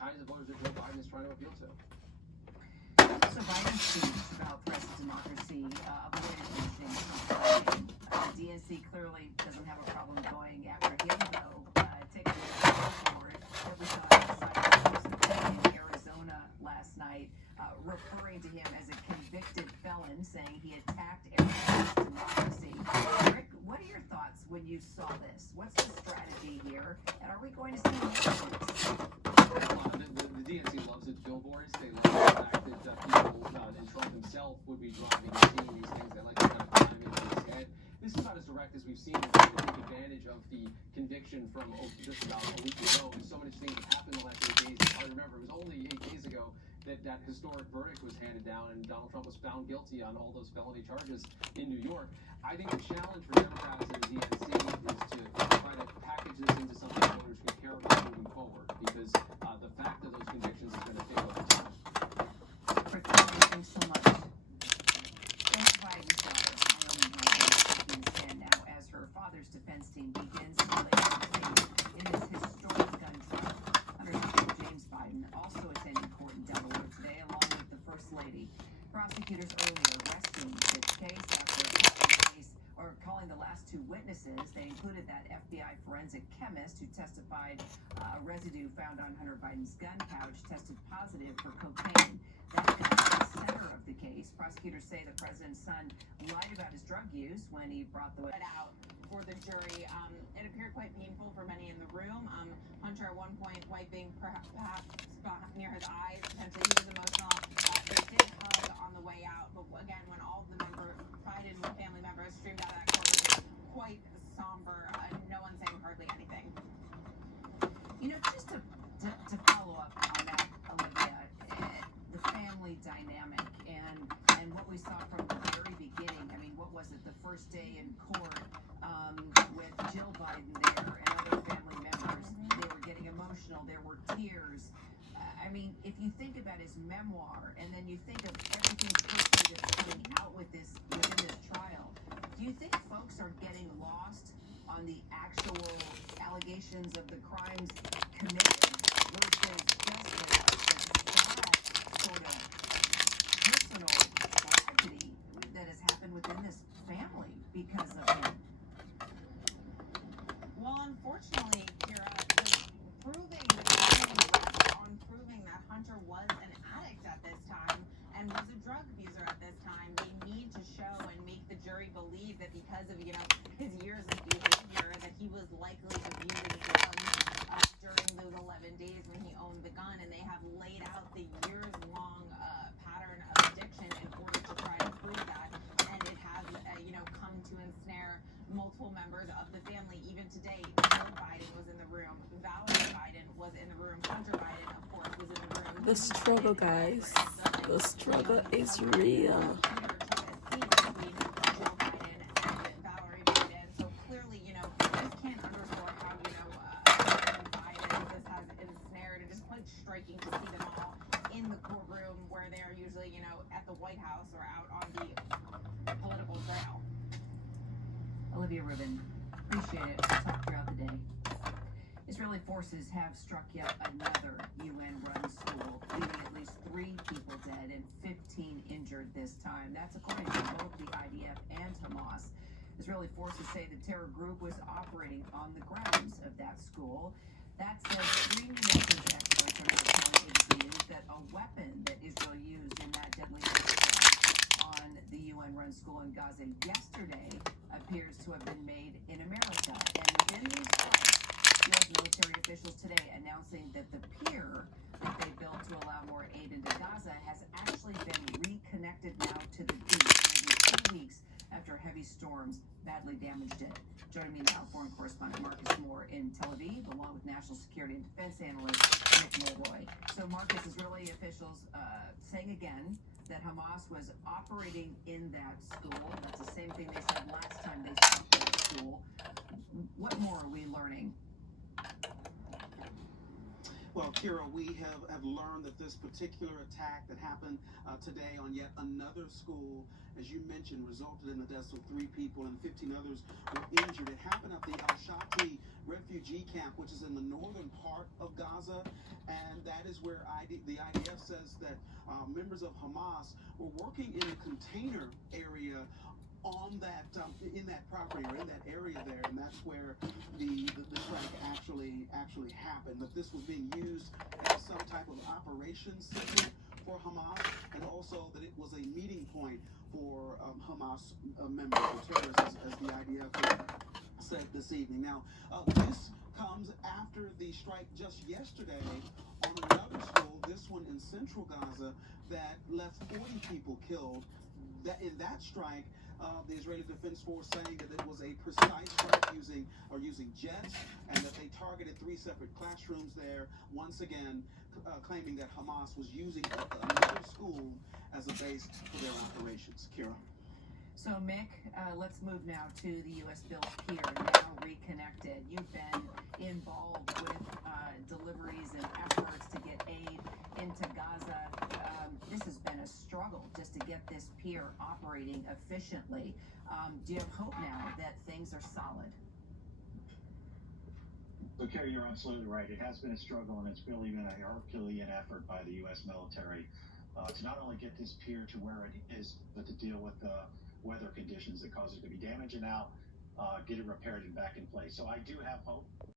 kinds of voters that Joe Biden is trying to appeal to. So Biden speaks about threats to democracy, avoided mentioning Trump. The DNC clearly doesn't have a problem going after him, though. Take a billboard that we saw outside in Arizona last night, referring to him as a convicted felon, saying he attacked Arizona's democracy. Rick, what are your thoughts when you saw this? What's the strategy here? And are we going to see more of this? The DNC loves its billboards. They love the fact that people, and Trump himself, would be driving and seeing these things. They like to kind of climb into his head. This is about as direct as we've seen it. To take advantage of the conviction from just about a week ago. And so many things have happened in the last 8 days. I remember it was only 8 days ago that historic verdict was handed down and Donald Trump was found guilty on all those felony charges in New York. I think the challenge for Democrats and the DNC is to try to package this into something voters can care about moving forward, because the fact of those convictions is going to fade over time. Rick, thanks so much. Thanks, Biden's daughter, Naomi Harris, taking a stand now as her father's defense team begins to lay out the case in this historic gun trial. Undersecretary James Biden also attending court in Delaware today, along with the First Lady. Prosecutors earlier resting this case after calling the last two witnesses. They included that FBI forensic chemist who testified residue found on Hunter Biden's gun pouch tested positive for cocaine. That gun is the center of the case. Prosecutors say the president's son lied about his drug use when he brought the out for the jury. It appeared quite painful for many in the room. Hunter at one point wiping perhaps near his eyes. Potentially he was emotional. They did hug on the way out, but again, when all the Biden family members streamed out of that courtroom, quite somber. No one saying hardly anything. You know, just to follow up on that, Olivia, the family dynamic and what we saw from the very beginning. I mean, what was it? The first day in court with Jill Biden there and other family members. They were getting emotional. There were tears. I mean, if you think about his memoir, and then you think of everything personally that's coming out within this trial, do you think folks are getting lost on the actual allegations of the crimes committed versus just the sad sort of personal tragedy that has happened within this family because of him? Well, unfortunately, Kira, proving that Hunter was an addict at this time and was a drug abuser at this time, they need to show and make the jury believe that because of, his years of behavior, that he was likely abusing drugs during those 11 days when he owned the gun, and they have laid out the years-long pattern of addiction in order to try to prove that, and it has, come to ensnare multiple members of the family. Even today, Joe Biden was in the room, Valerie Biden was in the room, Hunter Biden, of course, was in the room. The struggle, guys. The struggle is real. Striking to see them all in the courtroom where they're usually, at the White House or out on the political trail. Olivia Rubin, appreciate it. We'll talk throughout the day. Israeli forces have struck yet another UN-run school, leaving at least 3 people dead and 15 injured this time. That's according to both the IDF and Hamas. Israeli forces say the terror group was operating on the grounds of that school. That said, 3 munitions experts are now telling ABC News that a weapon that Israel used in that deadly strike on the UN-run school in Gaza yesterday appears to have been made in America. And within these strikes, U.S. military officials today announcing that the pier that they built to allow more aid into Gaza has actually been reconnected now to the beach nearly 2 weeks after heavy storms badly damaged it. Joining me now, foreign correspondent Marcus Moore in Tel Aviv, along with national security and defense analyst Nick Mulroy. So, Marcus, Israeli officials saying again that Hamas was operating in that school. That's the same thing they said last time they stopped that school. What more are we learning? Well, Kira, we have learned that this particular attack that happened today on yet another school, as you mentioned, resulted in the deaths of 3 people and 15 others were injured. It happened at the Al-Shati refugee camp, which is in the northern part of Gaza, and that is where the IDF says that members of Hamas were working in a container area on that in that property or in that area there, and that's where the strike actually happened. That this was being used as some type of operations center for Hamas, and also that it was a meeting point for Hamas members or terrorists, as the IDF said this evening. Now, this comes after the strike just yesterday on another school, this one in central Gaza, that left 40 people killed. That in that strike, the Israeli Defense Force saying that it was a precise strike using jets, and that they targeted 3 separate classrooms there. Once again, claiming that Hamas was using another school as a base for their operations. Kira. So, Mick, let's move now to the U.S.-built pier, now reconnected. You've been involved with deliveries and efforts to get aid into Gaza. This has been a struggle just to get this pier operating efficiently. Do you have hope now that things are solid? So, Kerry, you're absolutely right. It has been a struggle, and it's really been a Herculean effort by the U.S. military to not only get this pier to where it is, but to deal with the weather conditions that cause it to be damaged, and now get it repaired and back in place. So I do have hope.